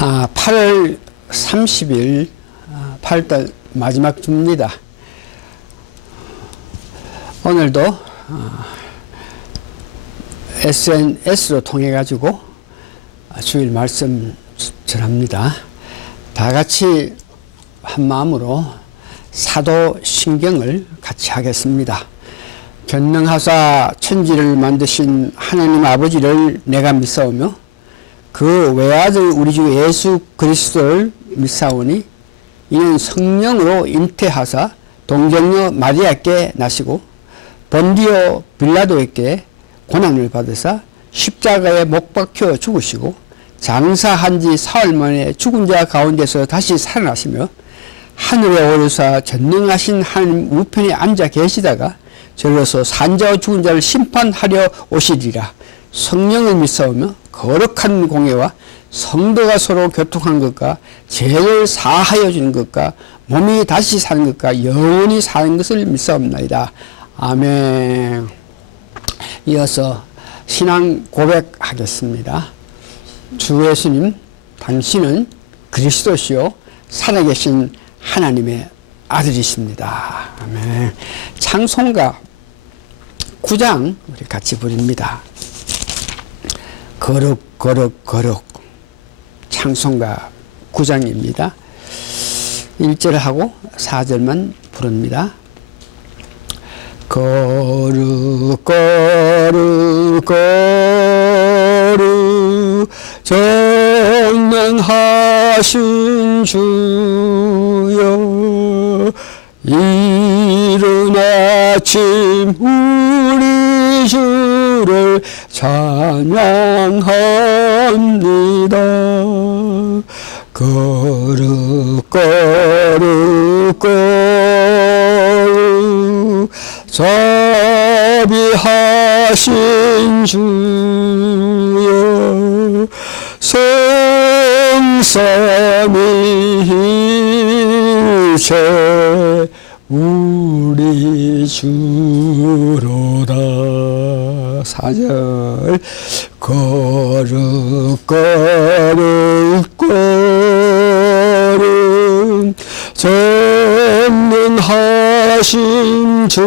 8월 30일 8월달 마지막 주입니다. 오늘도 SNS로 통해 가지고 주일 말씀 전합니다. 다 같이 한 마음으로 사도신경을 같이 하겠습니다. 전능하사 천지를 만드신 하나님 아버지를 내가 믿사오며 그 외아들 우리 주 예수 그리스도를 믿사오니 이는 성령으로 잉태하사 동정녀 마리아께 나시고 본디오 빌라도에게 고난을 받으사 십자가에 못 박혀 죽으시고 장사한 지 사흘 만에 죽은 자 가운데서 다시 살아나시며 하늘에 오르사 전능하신 하나님 우편에 앉아 계시다가 저로서 산자와 죽은 자를 심판하려 오시리라. 성령을 믿사오며 거룩한 공예와 성도가 서로 교통하는 것과 죄를 사하여 주는 것과 몸이 다시 사는 것과 영원히 사는 것을 믿사옵나이다. 아멘. 이어서 신앙 고백하겠습니다. 주 예수님, 당신은 그리스도시요 살아계신 하나님의 아들이십니다. 아멘. 찬송가 9장 우리 같이 부릅니다. 거룩 거룩 거룩. 찬송가 9장입니다. 1절하고 4절만 부릅니다. 거룩 거룩 거룩 전능하신 주여 이른 아침 우리 주를 찬양합니다. 거룩 거룩 거룩 자비하신 주여 성삼위일체 우리 주로다. 4절 거룩 거룩 거룩 전능하신 주여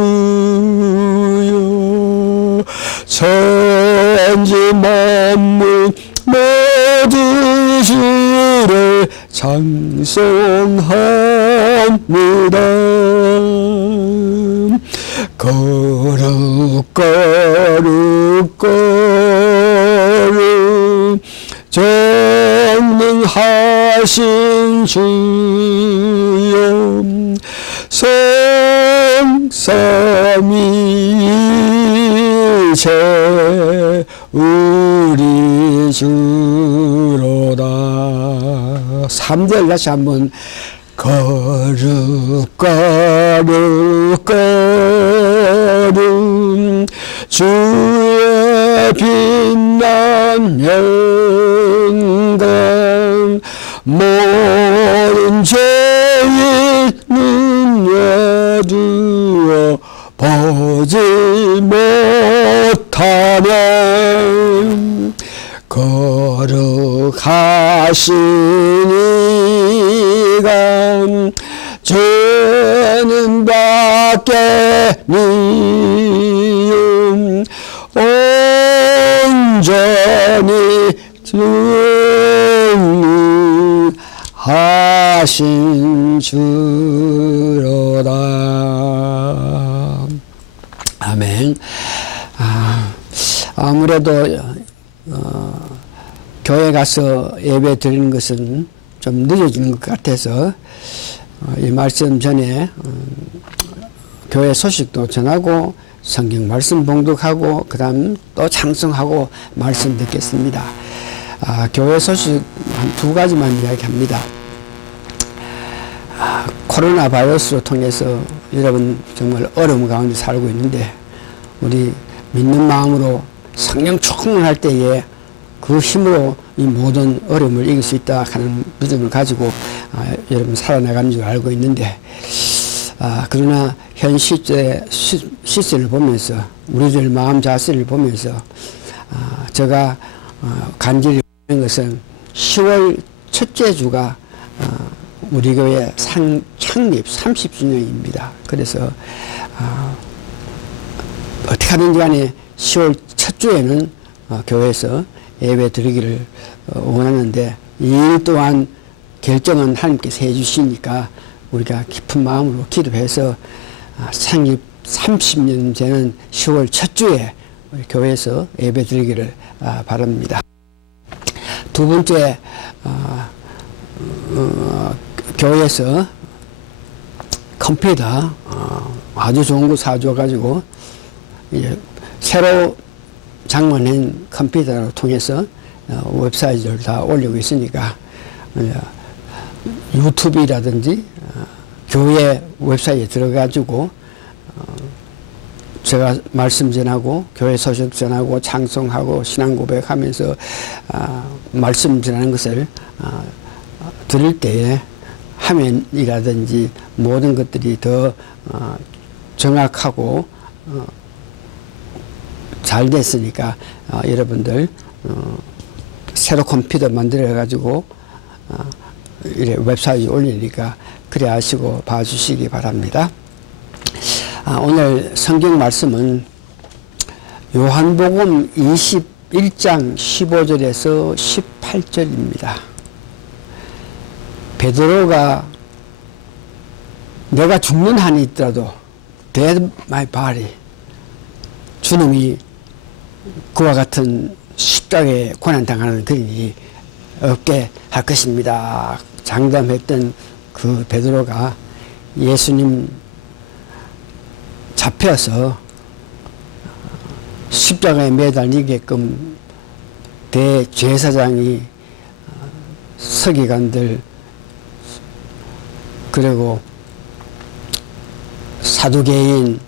천지 만물 모두 주를 찬송합니다. 거룩 거룩 거룩 전능하신 주여 성삼위일체 우리 주로다. 3절 다시 한번 거룩 거룩 거룩 주의 빛난 영광 모든 죄인 눈여두어 보지 못하면 거룩하신 이가 죄는 받겠니 온전히 하신 주로다. 아멘. 아무래도 교회 가서 예배 드리는 것은 좀 늦어지는 것 같아서 이 말씀 전에 교회 소식도 전하고 성경 말씀 봉독하고 그 다음 또 찬송하고 말씀 듣겠습니다. 교회 소식 한 2가지만 이야기합니다. 코로나 바이러스로 통해서 여러분 정말 어려움 가운데 살고 있는데 우리 믿는 마음으로 성령 충만할 때에 그 힘으로 이 모든 어려움을 이길 수 있다 하는 믿음을 가지고 여러분 살아나가는 줄 알고 있는데 그러나 현 시세를 보면서 우리들 마음 자세를 보면서 제가 간절히 바라는 것은 10월 첫째 주가 우리 교회 창립 30주년입니다. 그래서 어떻게 하든지 간에 10월 첫 주에는 교회에서 예배 드리기를 원하는데 이 일 또한 결정은 하나님께서 해주시니까 우리가 깊은 마음으로 기도해서 창립 30년 되는 10월 첫 주에 우리 교회에서 예배 드리기를 바랍니다. 두 번째, 교회에서 컴퓨터 아주 좋은 거 사줘가지고 새로 장만한 컴퓨터를 통해서 웹사이트를 다 올리고 있으니까 유튜브라든지 교회 웹사이트에 들어가지고 제가 말씀 전하고 교회 소식 전하고 찬송하고 신앙 고백하면서 말씀 전하는 것을 들을 때에 화면이라든지 모든 것들이 더 정확하고 잘 됐으니까 여러분들 새로 컴퓨터 만들어 가지고 이래 웹사이트에 올리니까 그래 하시고 봐주시기 바랍니다. 오늘 성경 말씀은 요한복음 21장 15절에서 18절입니다. 베드로가 내가 죽는 한이 있더라도 dead my body, 주님이 그와 같은 십자가에 고난당하는 그런 일이 없게 할 것입니다. 장담했던 그 베드로가 예수님 잡혀서 십자가에 매달리게끔 대제사장이 서기관들 그리고 사두개인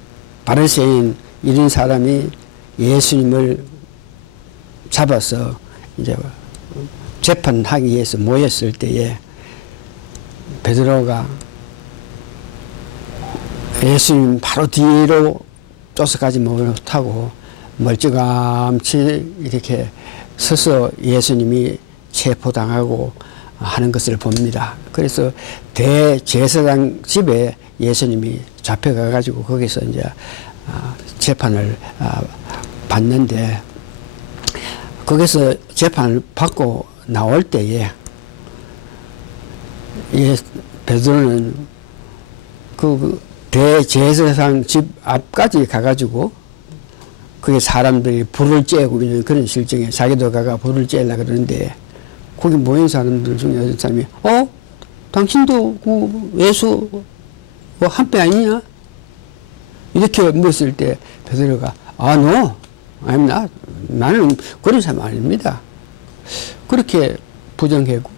바리새인 이런 사람이 예수님을 잡아서 이제 재판하기 위해서 모였을 때에 베드로가 예수님 바로 뒤로 쫓아가지 못하고 멀찌감치 이렇게 서서 예수님이 체포당하고 하는 것을 봅니다. 그래서 대제사장 집에 예수님이 잡혀가 가지고 거기서 이제 재판을 받는데 거기서 재판을 받고 나올 때에 베드로는 그 대제사장 집 앞까지 가가지고 그게 사람들이 불을 쬐고 있는 그런 실정에 자기도 가가 불을 쬐려고 그러는데 거기 모인 사람들 중에 어떤 사람이 당신도 그 예수 뭐 한패 아니냐? 이렇게 물었을 때 베드로가 no, I'm not. 나는 그런 사람 아닙니다. 그렇게 부정하고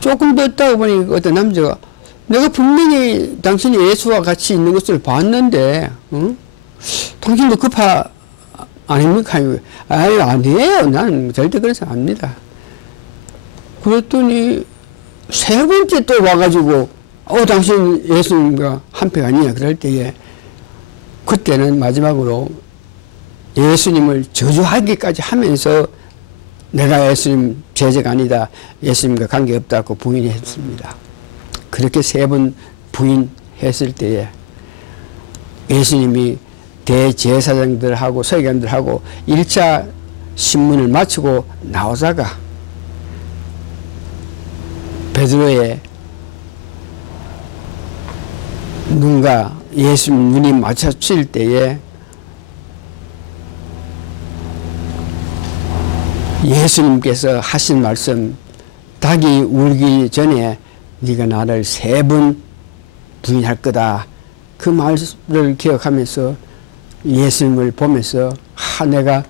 조금 더 있다가 보니 어떤 남자가 내가 분명히 당신이 예수와 같이 있는 것을 봤는데 당신도 급하 아닙니까? 아니에요. 나는 절대 그런 사람 아닙니다. 그랬더니 세 번째 또 와가지고 당신 예수님과 한패가 아니냐 그럴 때에 그때는 마지막으로 예수님을 저주하기까지 하면서 내가 예수님 제자가 아니다. 예수님과 관계없다고 부인했습니다. 그렇게 세 번 부인했을 때에 예수님이 대제사장들하고 서기관들하고 1차 신문을 마치고 나오다가 베드로의 눈과 예수님 눈이 마주칠 때에 예수님께서 하신 말씀 닭이 울기 전에 네가 나를 3번 부인할 거다. 그 말을 기억하면서 예수님을 보면서 내가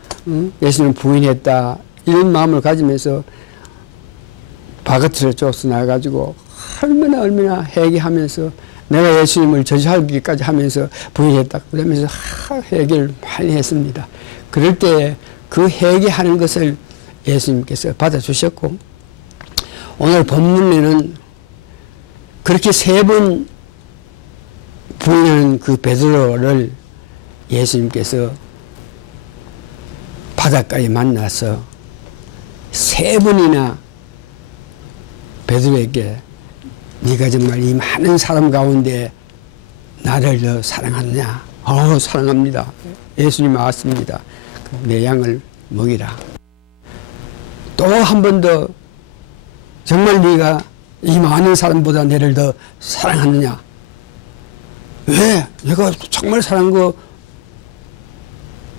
예수님을 부인했다. 이런 마음을 가지면서 바깥으로 쫓아나가지고 얼마나 회개하면서 내가 예수님을 저주하기까지 하면서 부인했다. 그러면서 회개를 많이 했습니다. 그럴 때 그 회개하는 것을 예수님께서 받아주셨고 오늘 본문에는 그렇게 3번 부인하는 그 베드로를 예수님께서 바닷가에 만나서 3번이나 베드로에게 네가 정말 이 많은 사람 가운데 나를 더 사랑하느냐? 사랑합니다. 예수님 왔습니다. 내 양을 먹이라. 또 한 번 더 정말 네가 이 많은 사람보다 나를 더 사랑하느냐? 왜? 내가 정말 사랑한 거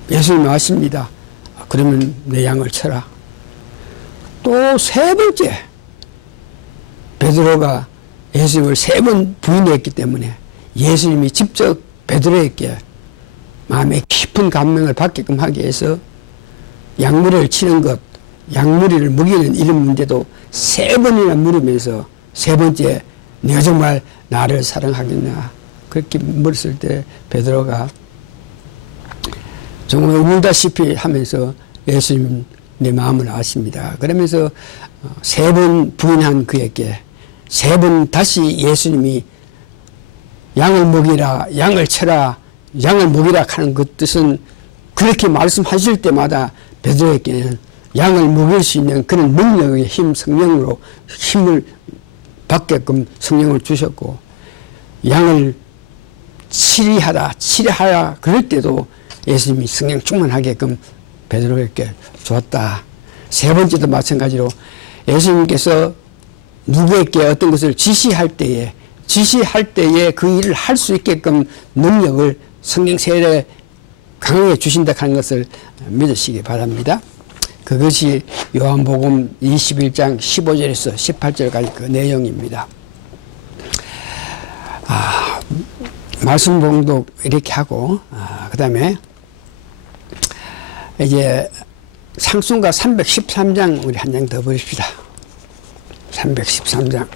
예수님 왔습니다. 그러면 내 양을 쳐라. 또 세 번째 베드로가 예수님을 세 번 부인했기 때문에 예수님이 직접 베드로에게 마음에 깊은 감명을 받게끔 하기 위해서 양무리를 치는 것, 양무리를 먹이는 이런 문제도 세 번이나 물으면서 세 번째 네가 정말 나를 사랑하겠냐 그렇게 물었을 때 베드로가 정말 울다시피 하면서 예수님 내 마음을 아십니다. 그러면서 세 번 부인한 그에게 세 번 다시 예수님이 양을 먹이라, 양을 쳐라, 양을 먹이라 하는 그 뜻은 그렇게 말씀하실 때마다 베드로에게는 양을 먹일 수 있는 그런 능력의 힘, 성령으로 힘을 받게끔 성령을 주셨고 양을 치리하라 그럴 때도 예수님이 성령 충만하게끔 베드로에게 주었다. 세 번째도 마찬가지로 예수님께서 누구에게 어떤 것을 지시할 때에 그 일을 할 수 있게끔 능력을 성령 세례 강하게 주신다 하는 것을 믿으시기 바랍니다. 그것이 요한복음 21장 15절에서 18절까지 그 내용입니다. 말씀 봉독 이렇게 하고 그 다음에 이제 상순가 313장 우리 한 장 더 보십시다. 313장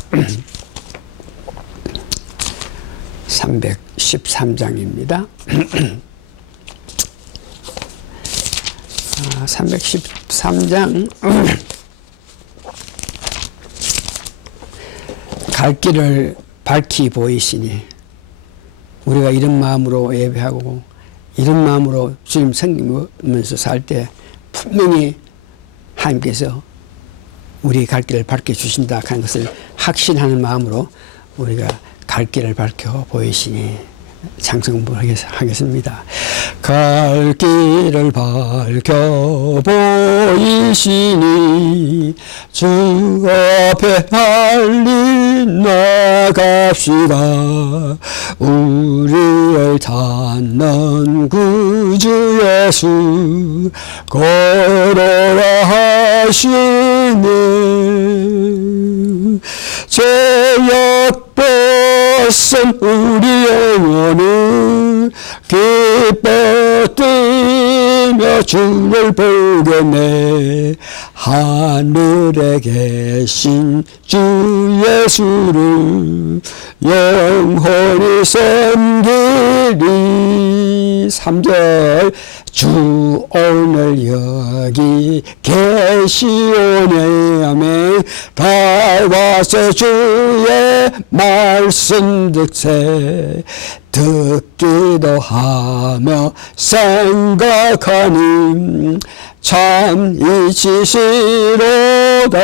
313장입니다. 313장 갈 길을 밝히 보이시니 우리가 이런 마음으로 예배하고 이런 마음으로 주님 섬기면서 살 때 분명히 하나님께서 우리 갈 길을 밝혀 주신다 하는 것을 확신하는 마음으로 우리가 갈 길을 밝혀 보이시니 찬송하겠습니다. 갈 길을 밝혀 보이시니 주 앞에 달리 나갑시다. 우리를 찾는 구주 예수 걸어라 하시니 죄악 벗은 우리 영혼은 기뻐 뛰며 주를 보겠네. 하늘에 계신 주 예수를 영원히 섬기리. 3절 주 오늘 여기 계시오네. 아멘. 다 와서 주의 말씀 듣기도 하며 생각하니 참 이치시로다.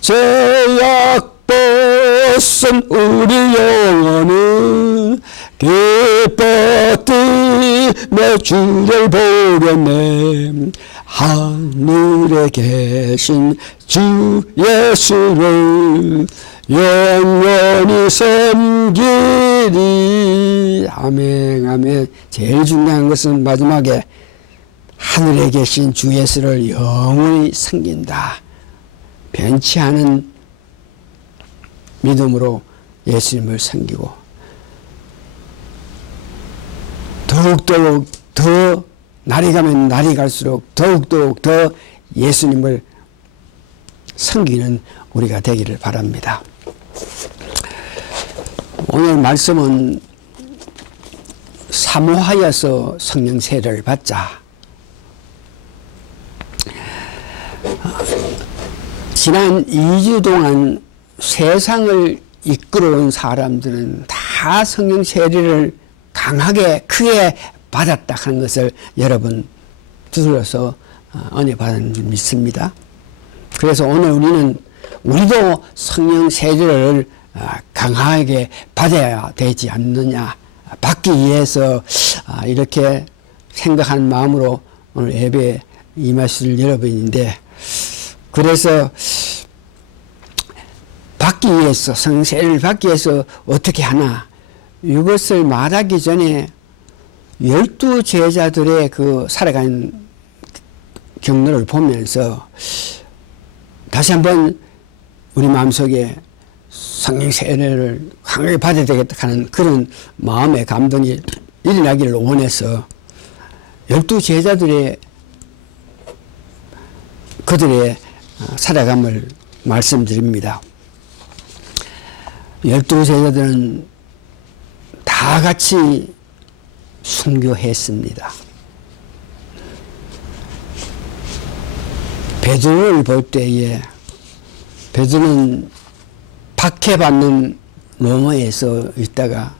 죄악 벗은 우리 영혼은 기뻐 뛰며 주를 보겠네. 하늘에 계신 주 예수를 영원히 섬기리. 아멘, 아멘. 제일 중요한 것은 마지막에 하늘에 계신 주 예수를 영원히 섬긴다. 변치 않은 믿음으로 예수님을 섬기고 더욱더욱 더 날이 가면 날이 갈수록 더욱더욱 더 예수님을 섬기는 우리가 되기를 바랍니다. 오늘 말씀은 사모하여서 성령 세례를 받자. 지난 2주 동안 세상을 이끌어온 사람들은 다 성령 세례를 강하게 크게 받았다 하는 것을 여러분 들어서 은혜 받은 줄 믿습니다. 그래서 오늘 우리도 성령 세례를 강하게 받아야 되지 않느냐, 받기 위해서 이렇게 생각하는 마음으로 오늘 예배에 임하실 여러분인데, 그래서 받기 위해서, 성령 세례를 받기 위해서 어떻게 하나, 이것을 말하기 전에 12 제자들의 그 살아가는 경로를 보면서 다시 한번 우리 마음속에 성령 세례를 강하게 받아야 되겠다 하는 그런 마음의 감동이 일어나기를 원해서 12 제자들의 그들의 살아감을 말씀드립니다. 12 제자들은 다 같이 순교했습니다. 베드로를 볼 때에 베드로는 박해받는 로마에서 있다가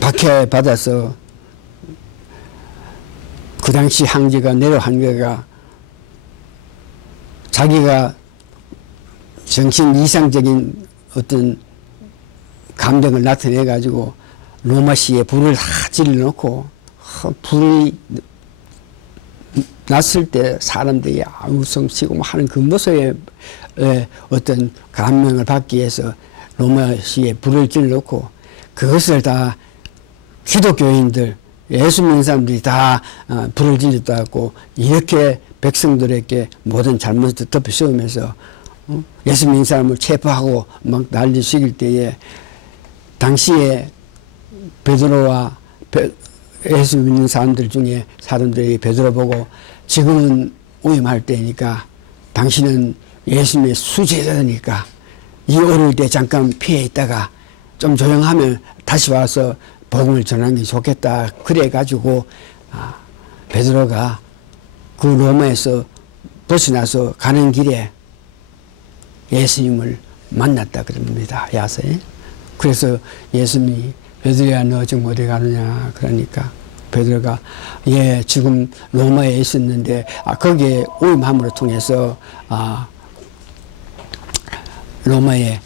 박해받아서 그 당시 황제가 네로 황제가 자기가 정신 이상적인 어떤 감정을 나타내 가지고 로마시에 불을 다 질러놓고 불이 났을 때 사람들이 웃음치고 하는 그 모습에 어떤 감명을 받기 위해서 로마시에 불을 질러놓고 그것을 다 기독교인들, 예수 믿는 사람들이 다 불을 질렀다고 이렇게 백성들에게 모든 잘못을 덮어 씌우면서 예수 믿는 사람을 체포하고 막 난리 죽일 때에 당시에 베드로와 예수 믿는 사람들 중에 사람들이 베드로 보고 지금은 오임할 때니까 당신은 예수님의 수제자니까 이 어릴 때 잠깐 피해 있다가 좀 조용하면 다시 와서 복음을 전하는 게 좋겠다. 그래 가지고 베드로가 그 로마에서 벗어나서 가는 길에 예수님을 만났다 그럽니다. 야세. 그래서 예수님이 베드로야 너 지금 어디 가느냐 그러니까 베드로가 예 지금 로마에 있었는데 거기에 오임함으로 통해서 로마에서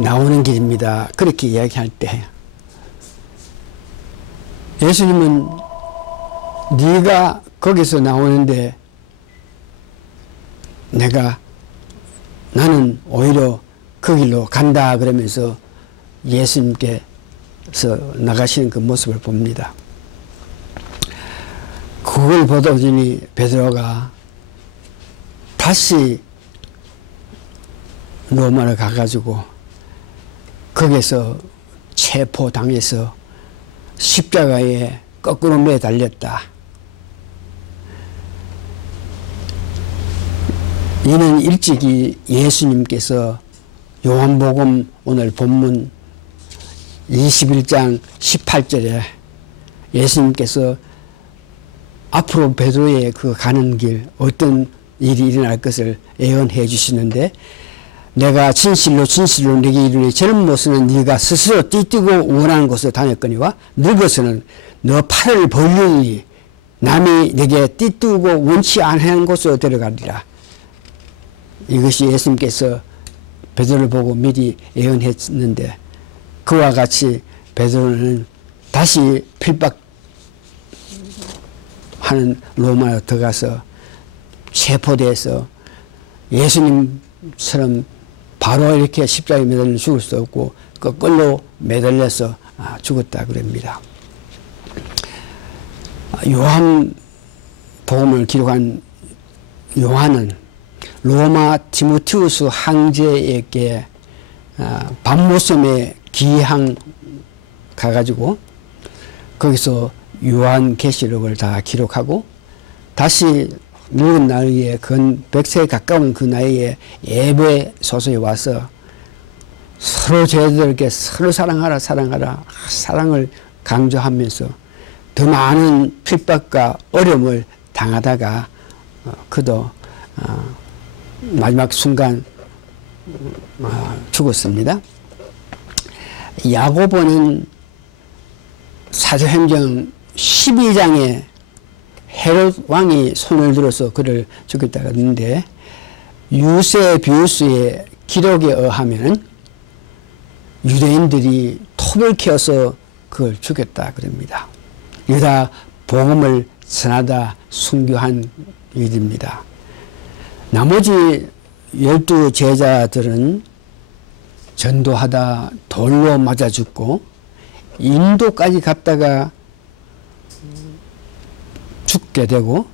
나오는 길입니다. 그렇게 이야기할 때 예수님은 네가 거기서 나오는데 나는 오히려 그 길로 간다 그러면서 예수님께서 나가시는 그 모습을 봅니다. 그걸 보더니 베드로가 다시 로마를 가가지고 거기서 체포당해서 십자가에 거꾸로 매달렸다. 이는 일찍이 예수님께서 요한복음 오늘 본문 21장 18절에 예수님께서 앞으로 베드로의 그 가는 길 어떤 일이 일어날 것을 예언해 주시는데 내가 진실로 네게 이르노니 젊은 모습은 네가 스스로 띠뛰고 원하는 곳으로 다녔거니와 늙어서는 너 팔을 벌리니 남이 네게 띠뛰고 원치 않는 곳으로 데려가리라. 이것이 예수님께서 베드로를 보고 미리 예언했는데 그와 같이 베드로는 다시 필박하는 로마로 들어가서 체포돼서 예수님처럼 바로 이렇게 십자가에 매달려 죽을 수 없고 거꾸로 매달려서 죽었다 그럽니다. 요한 복음을 기록한 요한은 로마 디모티우스 황제에게 밤모섬에 기항 가가지고 거기서 요한계시록을 다 기록하고 다시 늙은 나이에 근 100세에 가까운 그 나이에 예배 소서에 와서 서로 제자들에게 서로 사랑하라 사랑을 강조하면서 더 많은 핍박과 어려움을 당하다가 그도 마지막 순간 죽었습니다. 야고보는 사도행전 12장에 헤롯 왕이 손을 들어서 그를 죽였다고 하는데 유세비우스의 기록에 의하면 유대인들이 톱을 켜서 그걸 죽였다 그럽니다. 이거 다 복음을 전하다 순교한 일입니다. 나머지 12 제자들은 전도하다 돌로 맞아 죽고 인도까지 갔다가 죽게 되고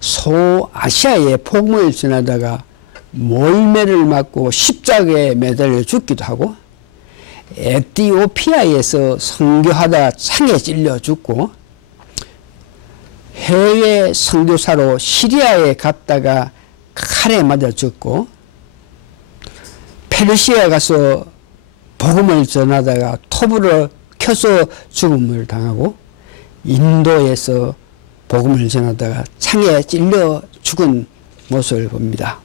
소아시아에 복음을 전하다가 몰매를 맞고 십자가에 매달려 죽기도 하고 에티오피아에서 선교하다 창에 찔려 죽고 해외 선교사로 시리아에 갔다가 칼에 맞아 죽고 페르시아 가서 복음을 전하다가 톱으로 켜서 죽음을 당하고 인도에서 복음을 전하다가 창에 찔려 죽은 모습을 봅니다.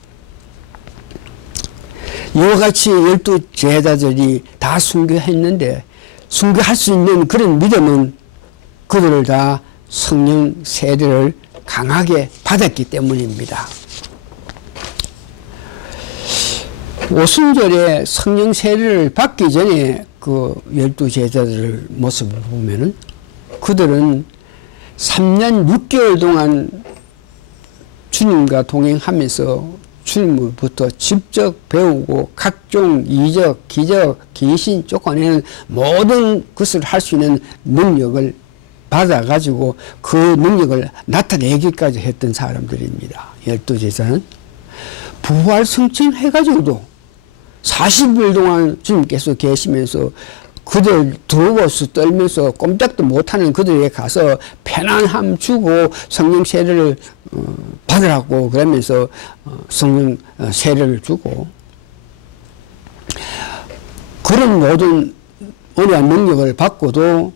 이와 같이 12 제자들이 다 순교했는데 순교할 수 있는 그런 믿음은 그들을 다 성령 세례를 강하게 받았기 때문입니다. 오순절에 성령 세례를 받기 전에 그 12 제자들 모습을 보면은 그들은 3년 6개월 동안 주님과 동행하면서 주님으로부터 직접 배우고 각종 이적, 기적, 귀신 쫓아내는 모든 것을 할 수 있는 능력을 받아가지고 그 능력을 나타내기까지 했던 사람들입니다. 12 제자는 부활 성천해가지고도 40일 동안 주님께서 계시면서 그들 두고서 떨면서 꼼짝도 못하는 그들에게 가서 편안함 주고 성령 세례를 받으라고 그러면서 성령 세례를 주고 그런 모든 은혜한 능력을 받고도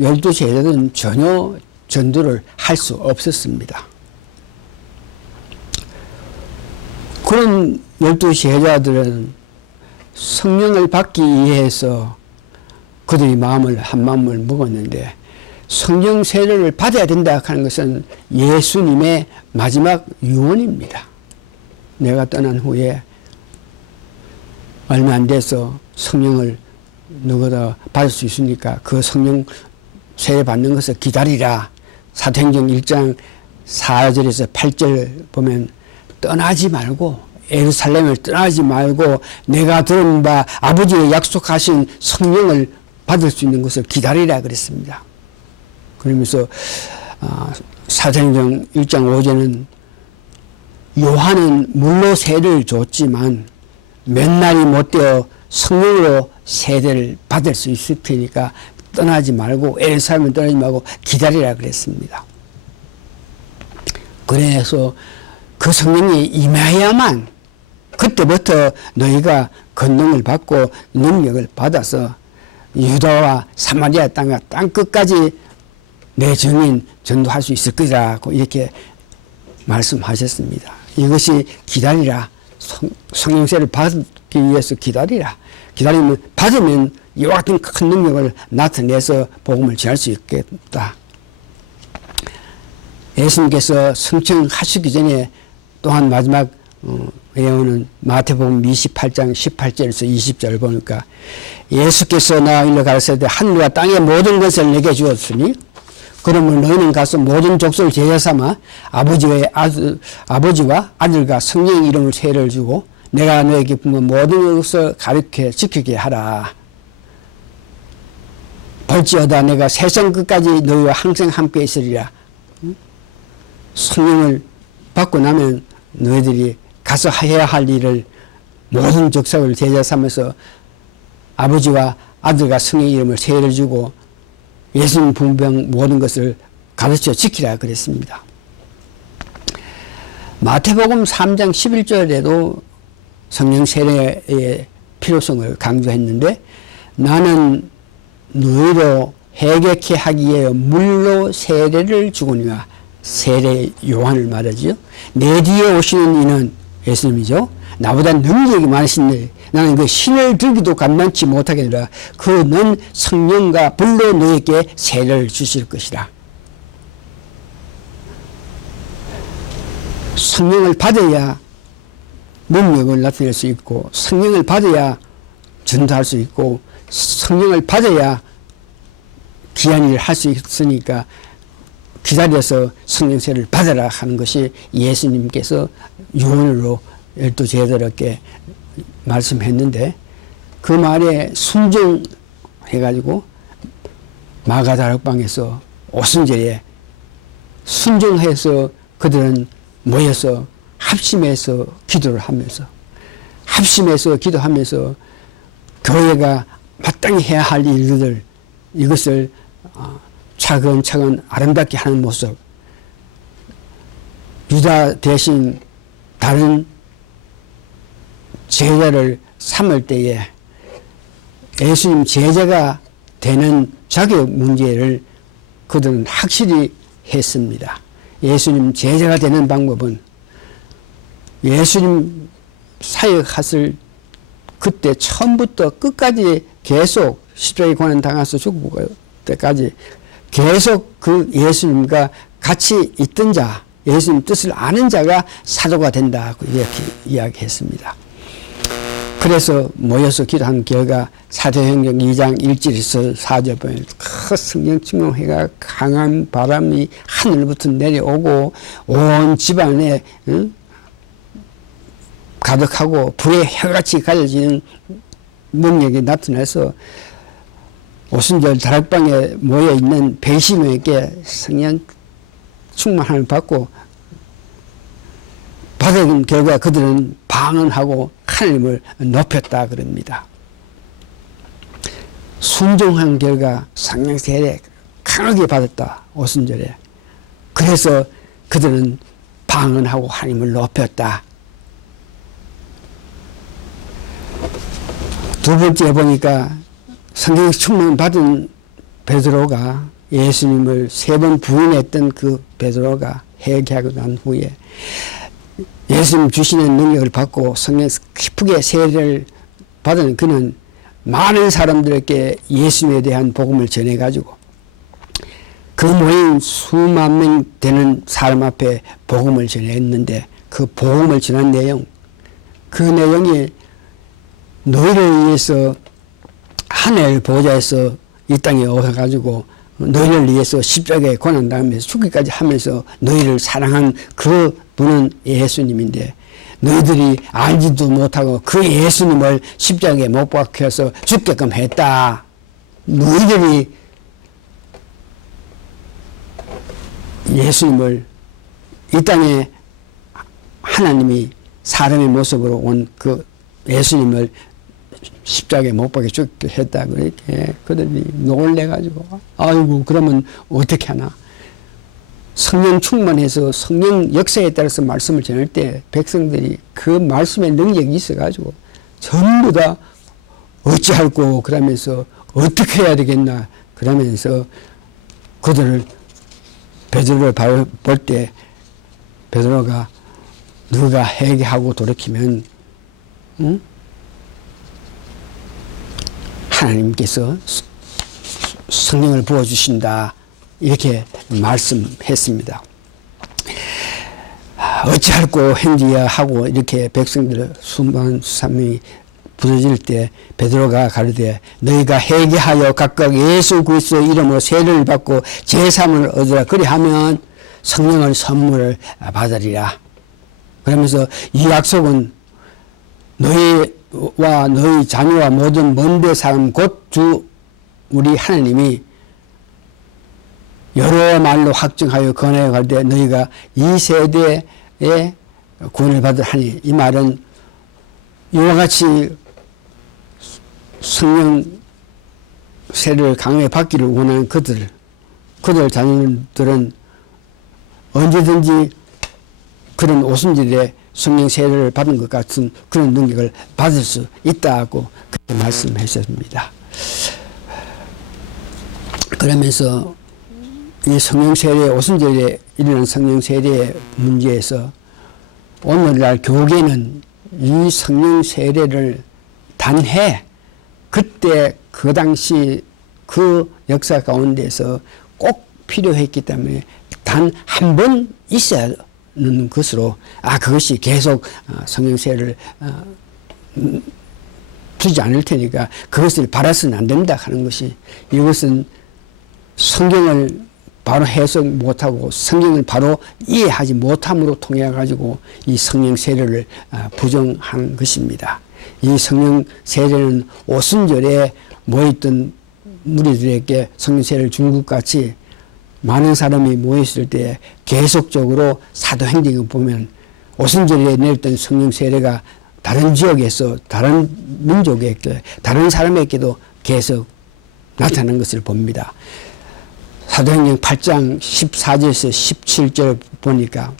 12 제자들은 전혀 전도를 할 수 없었습니다. 그런 12 제자들은 성령을 받기 위해서 그들이 한 마음을 먹었는데 성령 세례를 받아야 된다 하는 것은 예수님의 마지막 유언입니다. 내가 떠난 후에 얼마 안 돼서 성령을 너희가 받을 수 있으니까 그 성령 세례 받는 것을 기다리라. 사도행전 1장 4절에서 8절 보면 떠나지 말고 예루살렘을 떠나지 말고 내가 들은 바 아버지의 약속하신 성령을 받을 수 있는 것을 기다리라 그랬습니다. 그러면서 사도행전 1장 5절은 요한은 물로 세례를 줬지만 몇 날이 못 되어 성령으로 세례를 받을 수 있을 테니까 떠나지 말고 예루살렘을 떠나지 말고 기다리라 그랬습니다. 그래서 그 성령이 임해야만 그때부터 너희가 권능을 받고 능력을 받아서 유다와 사마리아 땅 끝까지 내 증인 전도할 수 있을 거라고 이렇게 말씀하셨습니다. 이것이 기다리라. 성령세를 받기 위해서 기다리라. 기다리면 받으면 이와 같은 큰 능력을 나타내서 복음을 전할 수 있겠다. 예수님께서 승천하시기 전에 또한 마지막 예언은 마태복음 28장 18절에서 20절 보니까 예수께서 나와 일러 가르치되 하늘과 땅의 모든 것을 내게 주었으니 그러면 너희는 가서 모든 족속을 제자 삼아 아버지와 아들과 성령의 이름을 세례를 주고 내가 너에게 분한 모든 것을 가르쳐 지키게 하라. 볼지어다 내가 세상 끝까지 너희와 항상 함께 있으리라. 성령을 받고 나면 너희들이 가서 해야 할 일을 모든 족속을 제자 삼아서 아버지와 아들과 성령의 이름을 세례를 주고 예수님 분명 모든 것을 가르쳐 지키라 그랬습니다. 마태복음 3장 11절에도 성령 세례의 필요성을 강조했는데 나는 너희로 회개케 하기 위해 물로 세례를 주거니와 세례 요한을 말하지요. 내 뒤에 오시는 이는 예수님이죠. 나보다 능력이 많으신데 나는 그 신을 들기도 감당치 못하게 되라. 그는 성령과 불로 너에게 세례를 주실 것이라. 성령을 받아야 능력을 나타낼 수 있고, 성령을 받아야 전도할 수 있고, 성령을 받아야 귀한 일을 할 수 있으니까 기다려서 성령 세례를 받아라 하는 것이 예수님께서 유언으로 12제자들에게 말씀했는데, 그 말에 순종해가지고 마가다락방에서 오순절에 순종해서 그들은 모여서 합심해서 기도를 하면서, 합심해서 기도하면서 교회가 마땅히 해야 할 일들, 이것을 차근차근 아름답게 하는 모습, 유다 대신 다른 제자를 삼을 때에 예수님 제자가 되는 자격 문제를 그들은 확실히 했습니다. 예수님 제자가 되는 방법은 예수님 사역하실 그때 처음부터 끝까지 계속 십자가에 고난 당해서 죽을 때까지 계속 그 예수님과 같이 있던 자, 예수님 뜻을 아는 자가 사도가 된다고 이렇게 이야기했습니다. 그래서 모여서 기도한 결과 사도행전 2장 1절에서 4절 보면 그 성령 충만회가 강한 바람이 하늘부터 내려오고 온 집안에 가득하고 불의 해같이 가려지는 능력이 나타나서 오순절 다락방에 모여있는 120명에게 성령 충만함을 받고 받은 결과 그들은 방언하고 하나님을 높였다 그럽니다. 순종한 결과 성령 세례 강하게 받았다 오순절에. 그래서 그들은 방언하고 하나님을 높였다. 두 번째 보니까 성령 충만 받은 베드로가 예수님을 3번 부인했던 그 베드로가 회개하고 난 후에 예수님 주시는 능력을 받고 성령 깊게 세례를 받은 그는 많은 사람들에게 예수님에 대한 복음을 전해가지고 그 모인 수만 명 되는 사람 앞에 복음을 전했는데, 그 복음을 전한 내용, 그 내용이 너희를 위해서 하늘 보좌에서 이 땅에 오셔가지고 너희를 위해서 십자가에 고난당하면서 죽기까지 하면서 너희를 사랑한 그 분은 예수님인데, 너희들이 알지도 못하고 그 예수님을 십자가에 못 박혀서 죽게끔 했다. 너희들이 예수님을 이 땅에 하나님이 사람의 모습으로 온 그 예수님을 십자가에 못 박혀 죽게 했다. 그렇게 그들이 놀래가지고, 아이고, 그러면 어떻게 하나. 성령 충만해서 성령 역사에 따라서 말씀을 전할 때 백성들이 그 말씀의 능력이 있어가지고 전부 다 어찌할꼬 그러면서 어떻게 해야 되겠나 그러면서 그들을 베드로를 볼 때 베드로가 너가 회개하고 돌이키면 하나님께서 성령을 부어주신다 이렇게 말씀했습니다. 어찌할꼬 행지야 하고 이렇게 백성들 수만 수삼명이 부서질 때 베드로가 가르되 너희가 회개하여 각각 예수 그리스도 이름으로 세례를 받고 제사함을 얻으라. 그리하면 성령을 선물을 받으리라. 그러면서 이 약속은 너희와 너희 자녀와 모든 먼데 사람 곧 주 우리 하나님이 여러 말로 확증하여 권하여 갈 때 너희가 이 세대에 구원을 받을 하니, 이 말은 이와 같이 성령 세례를 강하게 받기를 원하는 그들 자녀들은 언제든지 그런 오순절에 성령 세례를 받은 것 같은 그런 능력을 받을 수 있다고 그렇게 말씀하셨습니다. 그러면서 이 성령 세례, 오순절에 일어난 성령 세례의 문제에서 오늘날 교계는 이 성령 세례를 단해 그때 그 당시 그 역사 가운데서 꼭 필요했기 때문에 단 한 번 있어야 받는 것으로 그것이 계속 성령 세례를 주지 않을 테니까 그것을 바라서는 안 된다 하는 것이, 이것은 성경을 바로 해석 못하고 성경을 바로 이해하지 못함으로 통해 가지고 이 성령 세례를 부정한 것입니다. 이 성령 세례는 오순절에 모였던 무리들에게 성령 세례를 준 것 같이 많은 사람이 모였을 때 계속적으로 사도행전을 보면 오순절에 내렸던 성령 세례가 다른 지역에서 다른 민족에게 다른 사람에게도 계속 나타난 것을 봅니다. 사도행전 8장 14절에서 17절 보니까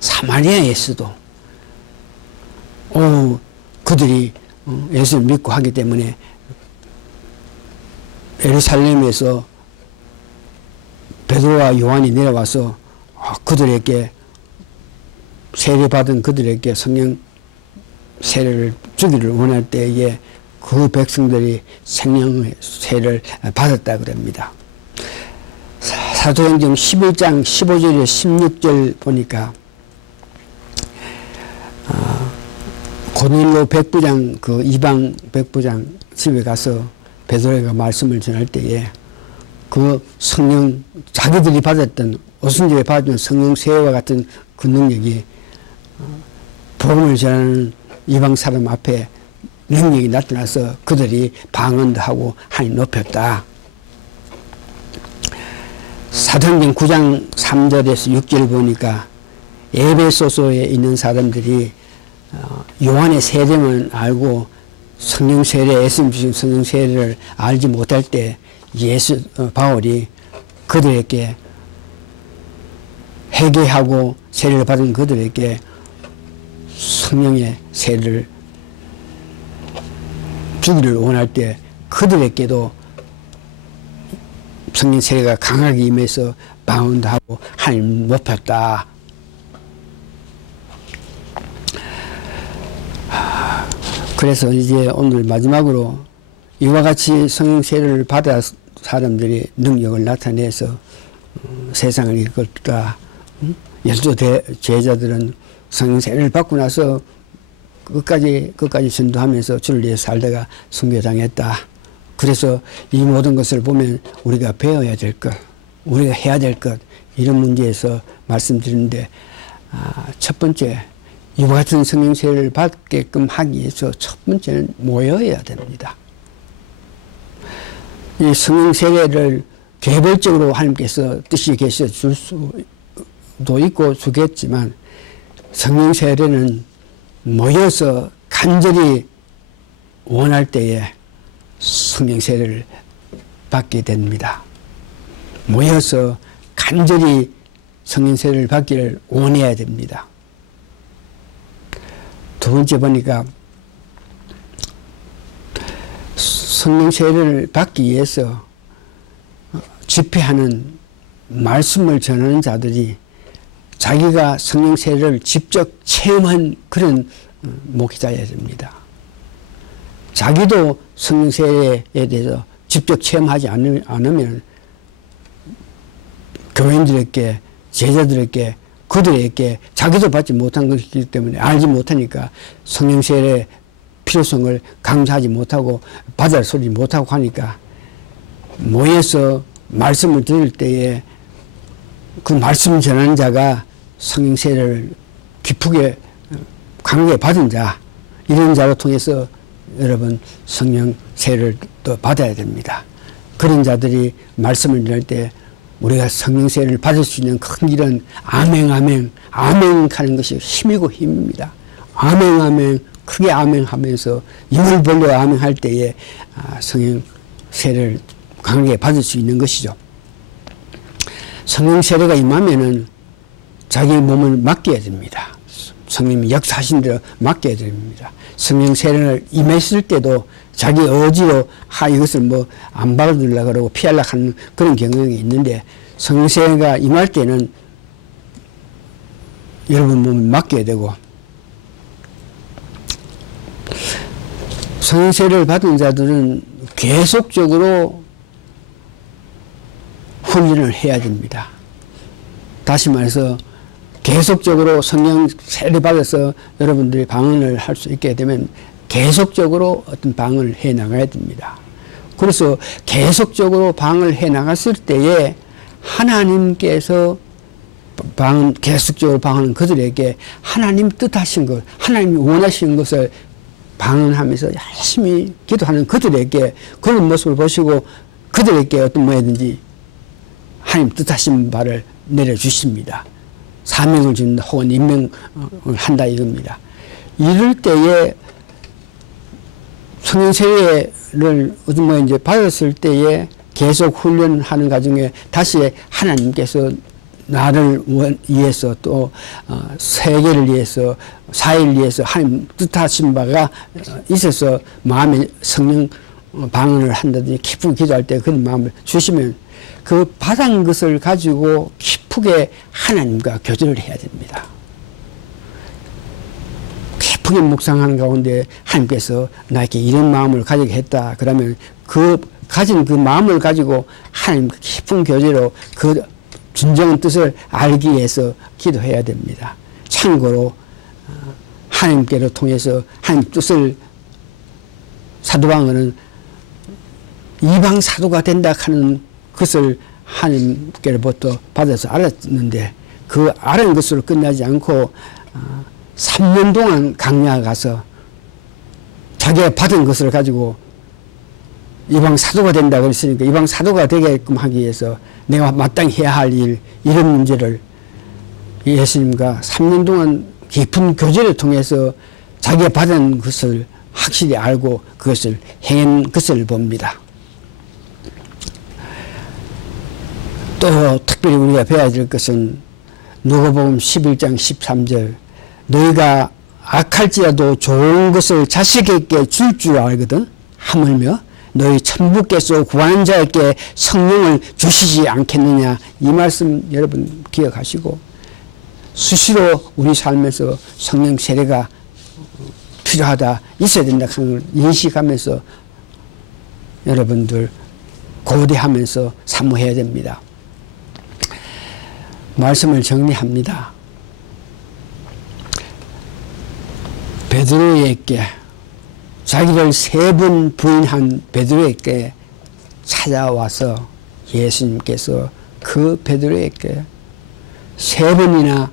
사마리아에서도 그들이 예수를 믿고 하기 때문에 예루살렘에서 베드로와 요한이 내려와서 그들에게 세례받은 그들에게 성령 세례를 주기를 원할 때에 그 백성들이 성령 세례를 받았다 그럽니다. 사도행전 11장 15절에 16절 보니까 고넬료 백부장, 그 이방 백부장 집에 가서 베드로가 말씀을 전할 때에 그 성령, 자기들이 받았던 오순절에 받은 성령 세례와 같은 그 능력이 복음을 전하는 이방 사람 앞에 능력이 나타나서 그들이 방언도 하고 하나님 높였다. 사도행전 9장 3절에서 6절 보니까 에베소서에 있는 사람들이 요한의 세례만 알고 성령 세례, 예수님 주신 성령 세례를 알지 못할 때 바울이 그들에게 회개하고 세례를 받은 그들에게 성령의 세례를 주기를 원할 때 그들에게도 성령 세례가 강하게 임해서 방언도 하고 하나님 높였다. 그래서 이제 오늘 마지막으로 이와 같이 성령 세례를 받아 사람들이 능력을 나타내서 세상을 이끌다. 예수 제자들은 성령 세례를 받고 나서 끝까지 전도하면서 주를 위해 살다가 순교당했다. 그래서 이 모든 것을 보면 우리가 배워야 될 것, 우리가 해야 될 것, 이런 문제에서 말씀드리는데, 첫 번째, 이와 같은 성령 세례를 받게끔 하기 위해서 첫 번째는 모여야 됩니다. 이 성령 세례를 개별적으로 하나님께서 뜻이 계셔 줄 수도 있고 주겠지만, 성령 세례는 모여서 간절히 원할 때에 성령 세례를 받게 됩니다. 모여서 간절히 성령 세례를 받기를 원해야 됩니다. 두 번째 보니까 성령 세례를 받기 위해서 집회하는 말씀을 전하는 자들이 자기가 성령 세례를 직접 체험한 그런 목회자여야 됩니다. 자기도 성령 세례에 대해서 직접 체험하지 않으면 교인들에게, 제자들에게, 그들에게 자기도 받지 못한 것이기 때문에 알지 못하니까 성령 세례의 필요성을 강조하지 못하고 받을 소리 못하고 하니까 모여서 말씀을 들을 때에 그 말씀 전하는 자가 성령 세례를 기쁘게 강하게 받은 자, 이런 자로 통해서 여러분 성령 세례를 또 받아야 됩니다. 그런 자들이 말씀을 전할 때 우리가 성령 세례를 받을 수 있는 큰 길은 아멘 아멘 아멘 하는 것이 힘이고 힘입니다. 아멘 아멘 크게 아멘 하면서 입을 벌려 아멘 할 때에 성령 세례를 강하게 받을 수 있는 것이죠. 성령 세례가 임하면은 자기 몸을 맡겨야 됩니다. 성령이 역사하신 대로 맡겨야 됩니다. 성령 세례를 임했을 때도 자기 의지로 이것을 안 받아들려고 그러고 피하려고 하는 그런 경향이 있는데, 성령 세례가 임할 때는 여러분 몸을 맡겨야 되고, 성령 세례를 받은 자들은 계속적으로 훈련을 해야 됩니다. 다시 말해서 계속적으로 성령 세례받아서 여러분들이 방언을 할 수 있게 되면 계속적으로 어떤 방언을 해 나가야 됩니다. 그래서 계속적으로 방언을 해 나갔을 때에 하나님께서 계속적으로 방언하는 그들에게 하나님 뜻하신 것, 하나님이 원하시는 것을 방언하면서 열심히 기도하는 그들에게 그런 모습을 보시고 그들에게 어떤 뭐든지 하나님 뜻하신 바를 내려주십니다. 사명을 준다 혹은 임명을 한다 이겁니다. 이럴 때에 성령 세례를 어떤 뭐 이제 받았을 때에 계속 훈련하는 과정에 다시 하나님께서 나를 위해서 또 세계를 위해서 사회를 위해서 하나님 뜻하신 바가 있어서 마음에 성령 방언을 한다든지 기쁘게 기도할 때 그런 마음을 주시면 그 받은 것을 가지고 기쁘게 하나님과 교제를 해야 됩니다. 기쁘게 묵상하는 가운데 하나님께서 나에게 이런 마음을 가지게 했다. 그러면 그 가진 그 마음을 가지고 하나님 깊은 교제로 그 진정한 뜻을 알기 위해서 기도해야 됩니다. 참고로 하나님께로 통해서 하나님 뜻을 사도방언은 이방 사도가 된다 하는 것을 하나님께로부터 받아서 알았는데 그 아는 것으로 끝나지 않고 3년 동안 강야에 가서 자기가 받은 것을 가지고 이방 사도가 된다고 그랬으니까 이방 사도가 되게끔 하기 위해서 내가 마땅히 해야 할 일, 이런 문제를 예수님과 3년 동안 깊은 교제를 통해서 자기가 받은 것을 확실히 알고 그것을 행한 것을 봅니다. 또 특별히 우리가 배워야 될 것은 누가복음 11장 13절 너희가 악할지라도 좋은 것을 자식에게 줄 줄 알거든 하물며 너희 천부께서 구하는 자에게 성령을 주시지 않겠느냐. 이 말씀 여러분 기억하시고 수시로 우리 삶에서 성령 세례가 필요하다, 있어야 된다 하는 걸 인식하면서 여러분들 고대하면서 사모해야 됩니다. 말씀을 정리합니다. 베드로에게 자기를 3번 부인한 베드로에게 찾아와서 예수님께서 그 베드로에게 3번이나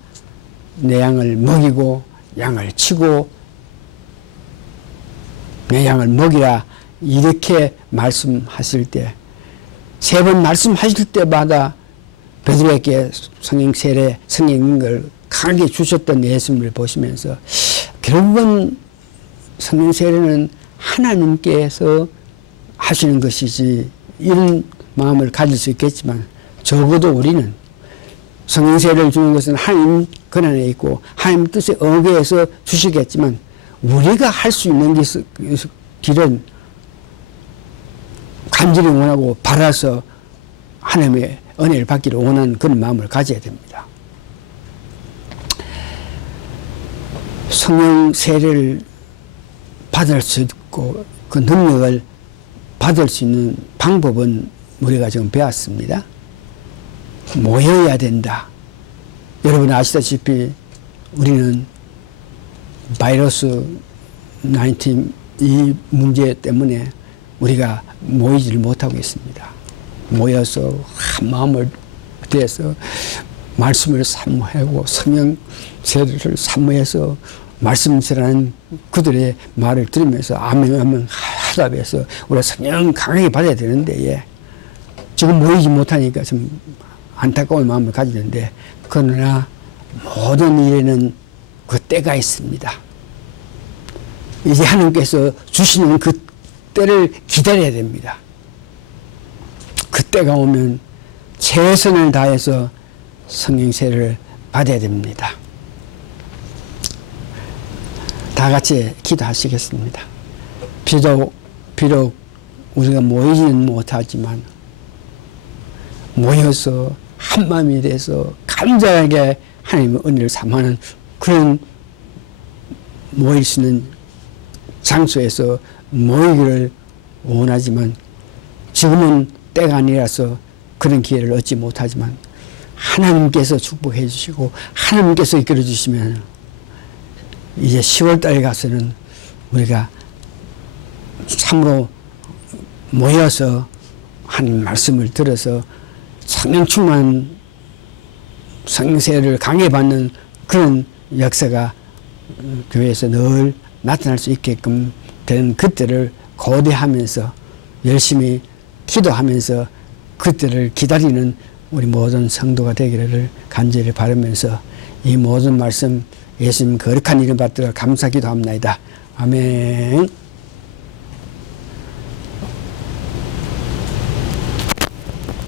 내 양을 먹이고 양을 치고 내 양을 먹이라 이렇게 말씀하실 때 3번 말씀하실 때마다 베드로에게 성령 세례, 성령인 걸 강하게 주셨던 예수님을 보시면서 결국은 성령 세례는 하나님께서 하시는 것이지 이런 마음을 가질 수 있겠지만 적어도 우리는 성령 세례를 주는 것은 하나님 권한에 있고 하나님 뜻에 어긋해서 주시겠지만 우리가 할 수 있는 길은 간절히 원하고 바라서 하나님의 은혜를 받기를 원하는 그런 마음을 가져야 됩니다. 성령 세례를 받을 수 있고 그 능력을 받을 수 있는 방법은 우리가 지금 배웠습니다. 모여야 된다. 여러분 아시다시피 우리는 바이러스 19 이 문제 때문에 우리가 모이지를 못하고 있습니다. 모여서 한 마음을 대해서 말씀을 사모하고 성령 세례를 사모해서 말씀 전하는 그들의 말을 들으면서 아멘 아멘 하답해서 우리가 성령 강하게 받아야 되는데 지금 모이지 못하니까 좀 안타까운 마음을 가지는데 그러나 모든 일에는 그 때가 있습니다. 이제 하나님께서 주시는 그 때를 기다려야 됩니다. 그 때가 오면 최선을 다해서 성령 세례를 받아야 됩니다. 다 같이 기도하시겠습니다. 비록 우리가 모이지는 못하지만 모여서 한마음이 돼서 간절하게 하나님의 은혜를 삼하는 그런 모일 수 있는 장소에서 모이기를 원하지만 지금은 때가 아니라서 그런 기회를 얻지 못하지만 하나님께서 축복해 주시고 하나님께서 이끌어 주시면 이제 10월 달에 가서는 우리가 참으로 모여서 하나님 말씀을 들어서 성령 충만 성세를 강해 받는 그런 역사가 교회에서 늘 나타날 수 있게끔 되는 그때를 고대하면서 열심히 기도하면서 그때를 기다리는 우리 모든 성도가 되기를 간절히 바라면서 이 모든 말씀 예수님 거룩한 이름 받들어 감사 기도합니다. 아멘.